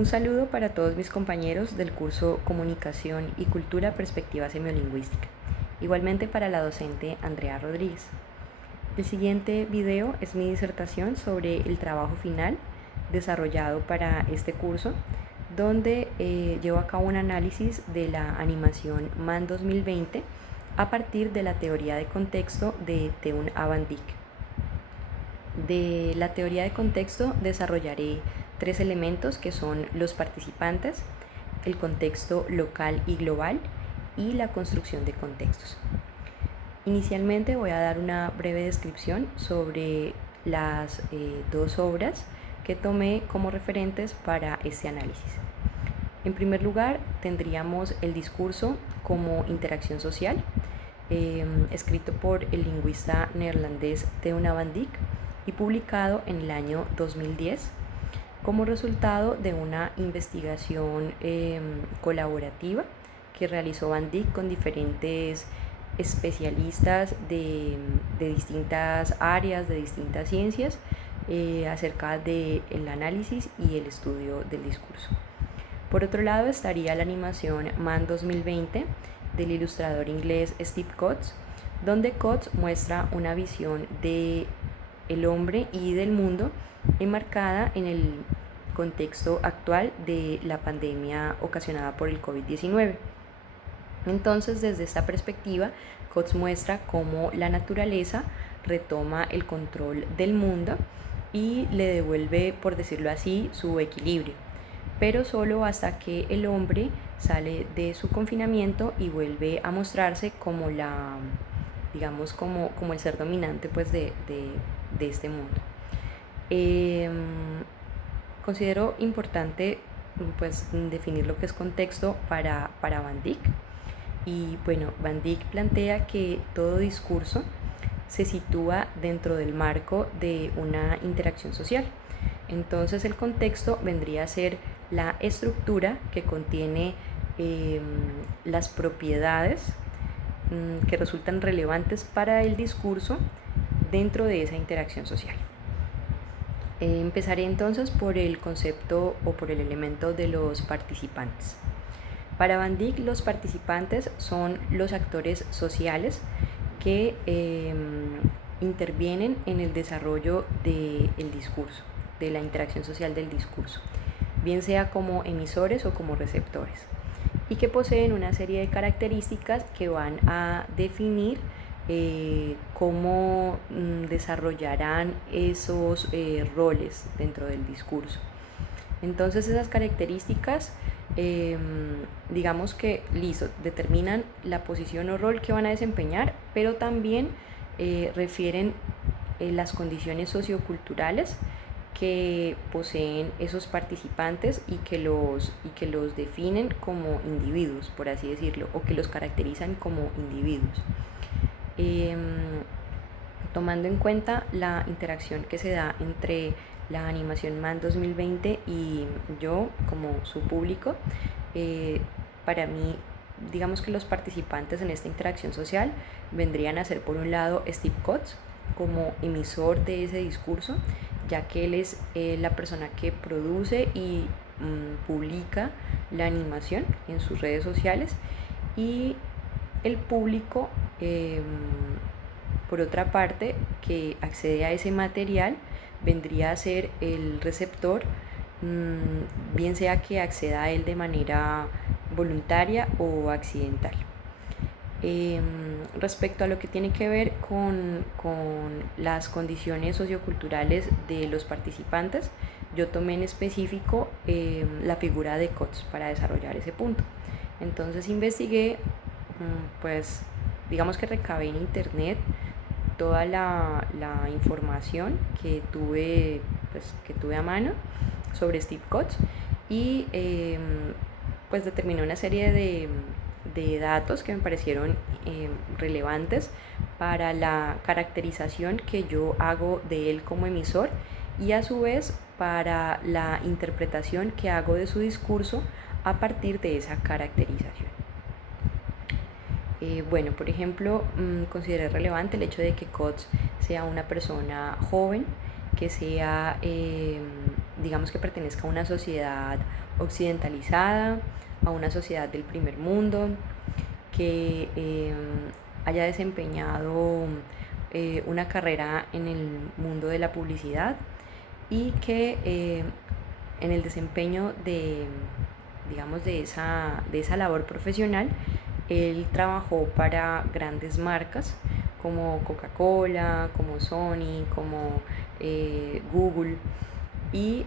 Un saludo para todos mis compañeros del curso Comunicación y Cultura Perspectiva Semiolingüística. Igualmente para la docente Andrea Rodríguez. El siguiente video es mi disertación sobre el trabajo final desarrollado para este curso, donde llevo a cabo un análisis de la animación MAN 2020 a partir de la teoría de contexto de Teun van Dijk. De la teoría de contexto desarrollaré tres elementos que son los participantes, el contexto local y global y la construcción de contextos. Inicialmente voy a dar una breve descripción sobre las dos obras que tomé como referentes para este análisis. En primer lugar, tendríamos el discurso como interacción social, escrito por el lingüista neerlandés Teun van Dijk y publicado en el año 2010 como resultado de una investigación colaborativa que realizó Van Dijk con diferentes especialistas de distintas áreas, de distintas ciencias, acerca del análisis y el estudio del discurso. Por otro lado estaría la animación MAN 2020 del ilustrador inglés Steve Coates, donde Coates muestra una visión de el hombre y del mundo enmarcada en el contexto actual de la pandemia ocasionada por el COVID-19. Entonces, desde esta perspectiva, Coates muestra cómo la naturaleza retoma el control del mundo y le devuelve, por decirlo así, su equilibrio, pero solo hasta que el hombre sale de su confinamiento y vuelve a mostrarse como como el ser dominante pues de este mundo. Considero importante pues definir lo que es contexto para Van Dijk. Y bueno, Van Dijk plantea que todo discurso se sitúa dentro del marco de una interacción social. Entonces el contexto vendría a ser la estructura que contiene las propiedades que resultan relevantes para el discurso dentro de esa interacción social. Empezaré entonces por el concepto o por el elemento de los participantes. Para Van Dijk, los participantes son los actores sociales que intervienen en el desarrollo del discurso, de la interacción social del discurso, bien sea como emisores o como receptores, y que poseen una serie de características que van a definir cómo desarrollarán esos roles dentro del discurso. Entonces esas características, digamos que determinan la posición o rol que van a desempeñar, pero también refieren las condiciones socioculturales que poseen esos participantes y que los definen como individuos, por así decirlo, o que los caracterizan como individuos. Tomando en cuenta la interacción que se da entre la animación MAN 2020 y yo como su público, para mí, digamos que los participantes en esta interacción social vendrían a ser, por un lado, Steve Coates como emisor de ese discurso, ya que él es la persona que produce y publica la animación en sus redes sociales, y el público, por otra parte, que accede a ese material vendría a ser el receptor, bien sea que acceda a él de manera voluntaria o accidental. Respecto a lo que tiene que ver con las condiciones socioculturales de los participantes, yo tomé en específico la figura de Coates para desarrollar ese punto. Entonces investigué, pues digamos que recabé en internet toda la información que tuve a mano sobre Steve Coates, y pues determiné una serie de datos que me parecieron relevantes para la caracterización que yo hago de él como emisor, y a su vez para la interpretación que hago de su discurso a partir de esa caracterización. Bueno, por ejemplo, consideré relevante el hecho de que Coates sea una persona joven, que sea, digamos que pertenezca a una sociedad occidentalizada, a una sociedad del primer mundo, que haya desempeñado una carrera en el mundo de la publicidad y que en el desempeño de, digamos, de esa labor profesional, él trabajó para grandes marcas como Coca-Cola, como Sony, como Google. Y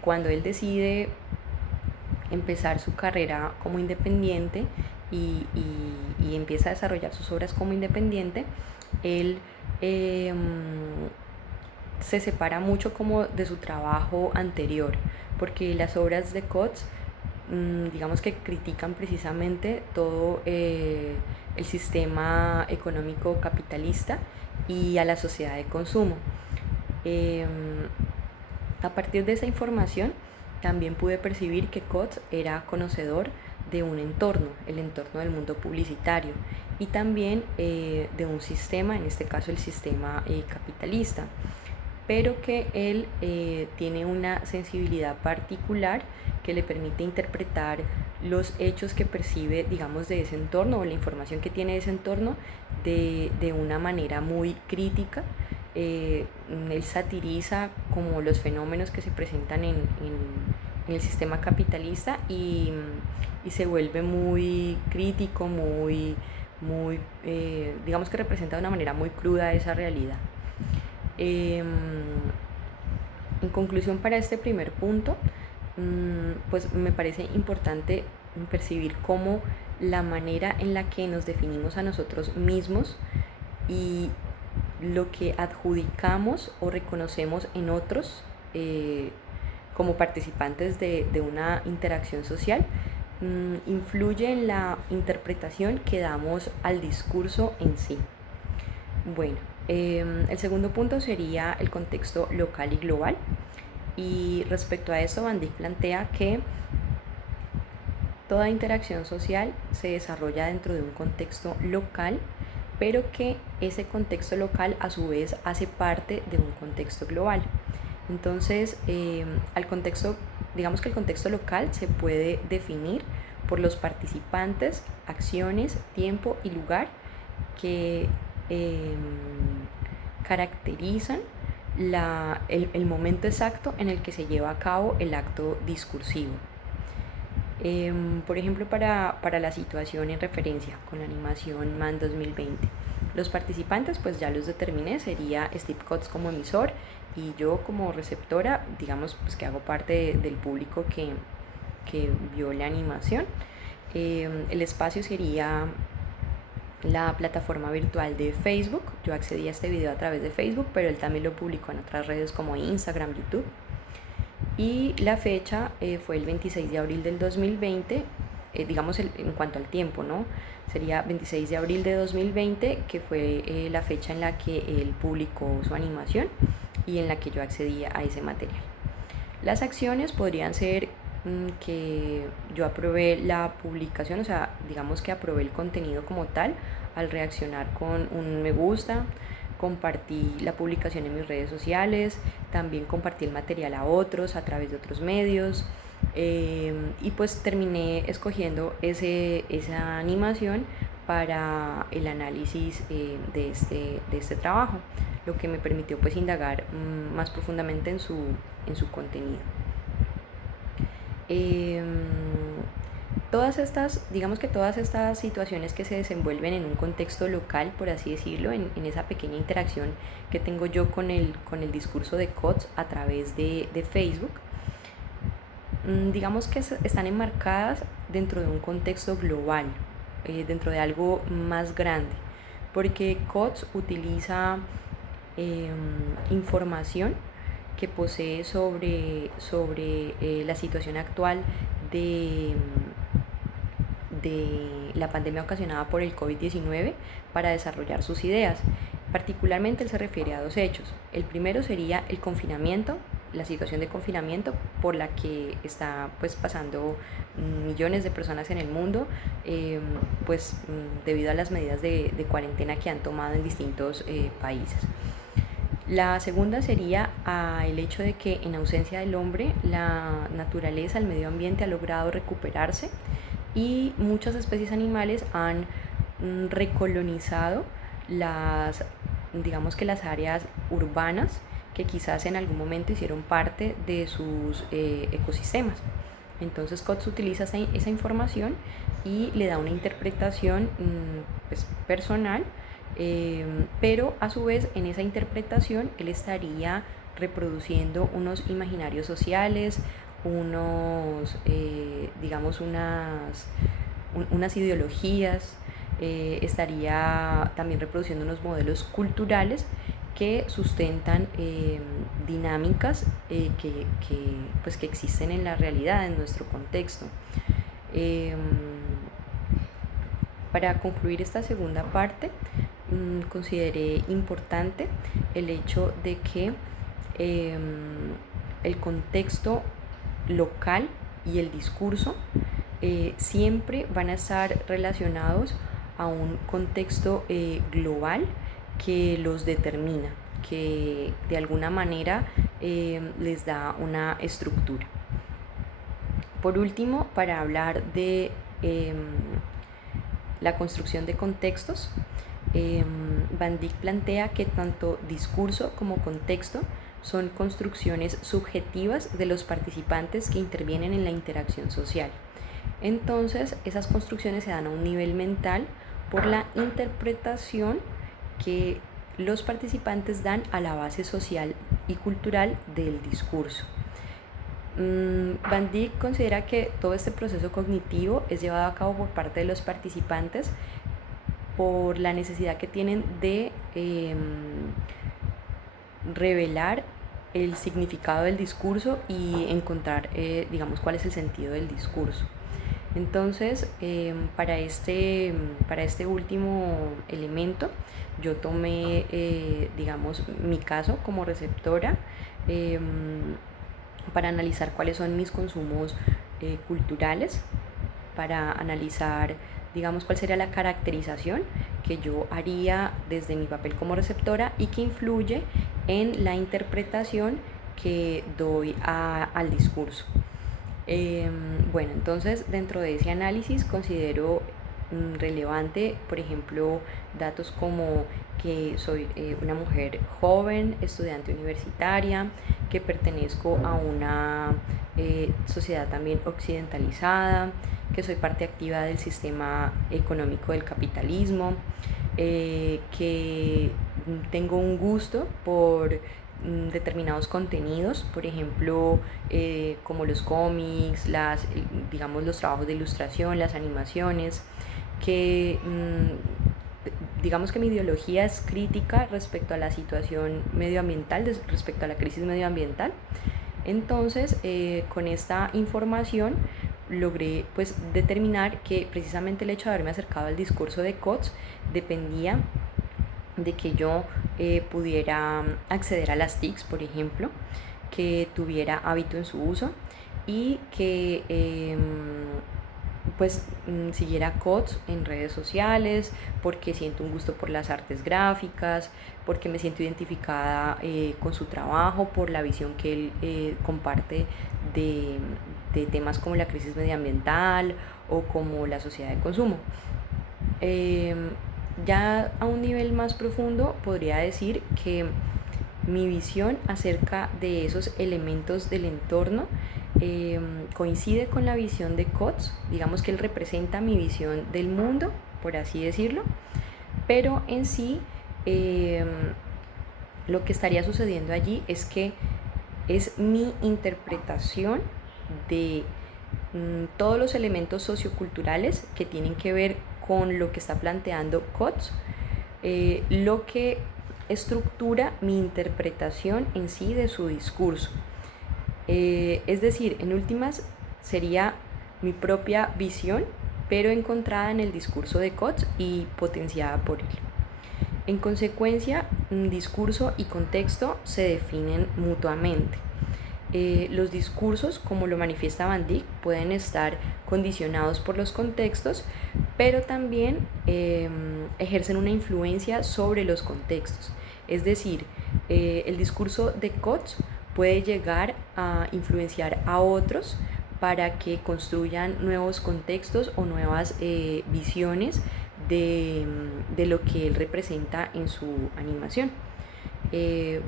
cuando él decide empezar su carrera como independiente y empieza a desarrollar sus obras como independiente, él se separa mucho como de su trabajo anterior, porque las obras de Coates, digamos que critican precisamente todo el sistema económico capitalista y a la sociedad de consumo. A partir de esa información, también pude percibir que Coates era conocedor de un entorno, el entorno del mundo publicitario, y también de un sistema, en este caso el sistema capitalista, pero que él tiene una sensibilidad particular que le permite interpretar los hechos que percibe, digamos, de ese entorno, o la información que tiene de ese entorno, de una manera muy crítica. Él satiriza como los fenómenos que se presentan en el sistema capitalista y se vuelve muy crítico, digamos que representa de una manera muy cruda esa realidad. En conclusión, para este primer punto, pues me parece importante percibir cómo la manera en la que nos definimos a nosotros mismos y lo que adjudicamos o reconocemos en otros como participantes de una interacción social influye en la interpretación que damos al discurso en sí. Bueno, el segundo punto sería el contexto local y global. Y respecto a esto, Van Dijk plantea que toda interacción social se desarrolla dentro de un contexto local, pero que ese contexto local a su vez hace parte de un contexto global. Entonces, digamos que el contexto local se puede definir por los participantes, acciones, tiempo y lugar que caracterizan el momento exacto en el que se lleva a cabo el acto discursivo. Por ejemplo, para la situación en referencia con la animación MAN 2020, los participantes pues ya los determiné, sería Steve Coates como emisor y yo como receptora, digamos pues que hago parte del público que vio la animación. El espacio sería la plataforma virtual de Facebook. Yo accedí a este video a través de Facebook, pero él también lo publicó en otras redes como Instagram, YouTube. Y la fecha fue el 26 de abril del 2020, digamos en cuanto al tiempo, ¿no? Sería 26 de abril de 2020, que fue la fecha en la que él publicó su animación y en la que yo accedí a ese material. Las acciones podrían ser que yo aprobé la publicación, o sea, digamos que aprobé el contenido como tal al reaccionar con un me gusta, compartí la publicación en mis redes sociales, también compartí el material a otros a través de otros medios y pues terminé escogiendo esa animación para el análisis de este trabajo, lo que me permitió pues indagar más profundamente en su contenido. Digamos que todas estas situaciones que se desenvuelven en un contexto local, por así decirlo, en esa pequeña interacción que tengo yo con el discurso de Coates a través de Facebook, digamos que están enmarcadas dentro de un contexto global, dentro de algo más grande, porque Coates utiliza información que posee sobre la situación actual de la pandemia ocasionada por el COVID-19 para desarrollar sus ideas. Particularmente él se refiere a dos hechos. El primero sería el confinamiento, la situación de confinamiento por la que está pues pasando millones de personas en el mundo debido a las medidas de cuarentena que han tomado en distintos países. La segunda sería el hecho de que en ausencia del hombre, la naturaleza, el medio ambiente ha logrado recuperarse y muchas especies animales han recolonizado las, digamos que las áreas urbanas que quizás en algún momento hicieron parte de sus ecosistemas. Entonces COTS utiliza esa información y le da una interpretación pues, personal, pero a su vez en esa interpretación él estaría reproduciendo unos imaginarios sociales, digamos, unas ideologías, estaría también reproduciendo unos modelos culturales que sustentan dinámicas pues, que existen en la realidad, en nuestro contexto. Para concluir esta segunda parte, consideré importante el hecho de que el contexto local y el discurso siempre van a estar relacionados a un contexto global que los determina, que de alguna manera les da una estructura. Por último, para hablar de la construcción de contextos, Van Dijk plantea que tanto discurso como contexto son construcciones subjetivas de los participantes que intervienen en la interacción social. Entonces, esas construcciones se dan a un nivel mental por la interpretación que los participantes dan a la base social y cultural del discurso. Van Dijk considera que todo este proceso cognitivo es llevado a cabo por parte de los participantes por la necesidad que tienen de revelar el significado del discurso y encontrar, digamos, cuál es el sentido del discurso. Entonces, para este último elemento, yo tomé, digamos, mi caso como receptora para analizar cuáles son mis consumos culturales, para analizar, digamos, cuál sería la caracterización que yo haría desde mi papel como receptora y que influye en la interpretación que doy al discurso. Bueno, entonces dentro de ese análisis considero relevante, por ejemplo, datos como que soy una mujer joven, estudiante universitaria, que pertenezco a una sociedad también occidentalizada, que soy parte activa del sistema económico del capitalismo, que tengo un gusto por determinados contenidos, por ejemplo, como los cómics, digamos, los trabajos de ilustración, las animaciones, que digamos que mi ideología es crítica respecto a la situación medioambiental, respecto a la crisis medioambiental. Entonces, con esta información logré pues determinar que precisamente el hecho de haberme acercado al discurso de COTS dependía de que yo pudiera acceder a las TICs, por ejemplo, que tuviera hábito en su uso y que pues siguiera COTS en redes sociales, porque siento un gusto por las artes gráficas, porque me siento identificada con su trabajo, por la visión que él comparte de temas como la crisis medioambiental o como la sociedad de consumo. Ya a un nivel más profundo podría decir que mi visión acerca de esos elementos del entorno coincide con la visión de COTS. Digamos que él representa mi visión del mundo, por así decirlo, pero en sí lo que estaría sucediendo allí es que es mi interpretación de todos los elementos socioculturales que tienen que ver con lo que está planteando COTS, lo que estructura mi interpretación en sí de su discurso. Es decir, en últimas sería mi propia visión, pero encontrada en el discurso de COTS y potenciada por él. En consecuencia, discurso y contexto se definen mutuamente. Los discursos, como lo manifiesta Van Dijk, pueden estar condicionados por los contextos, pero también ejercen una influencia sobre los contextos. Es decir, el discurso de Koch puede llegar a influenciar a otros para que construyan nuevos contextos o nuevas visiones de lo que él representa en su animación.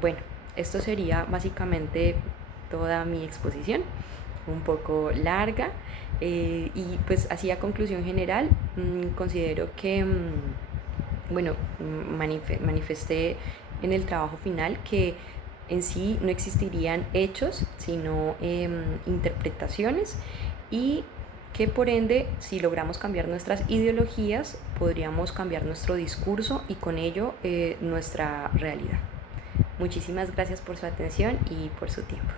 Bueno, esto sería básicamente toda mi exposición, un poco larga, y pues así a conclusión general, considero que, bueno, manifesté en el trabajo final que en sí no existirían hechos, sino interpretaciones, y que por ende, si logramos cambiar nuestras ideologías, podríamos cambiar nuestro discurso y con ello nuestra realidad. Muchísimas gracias por su atención y por su tiempo.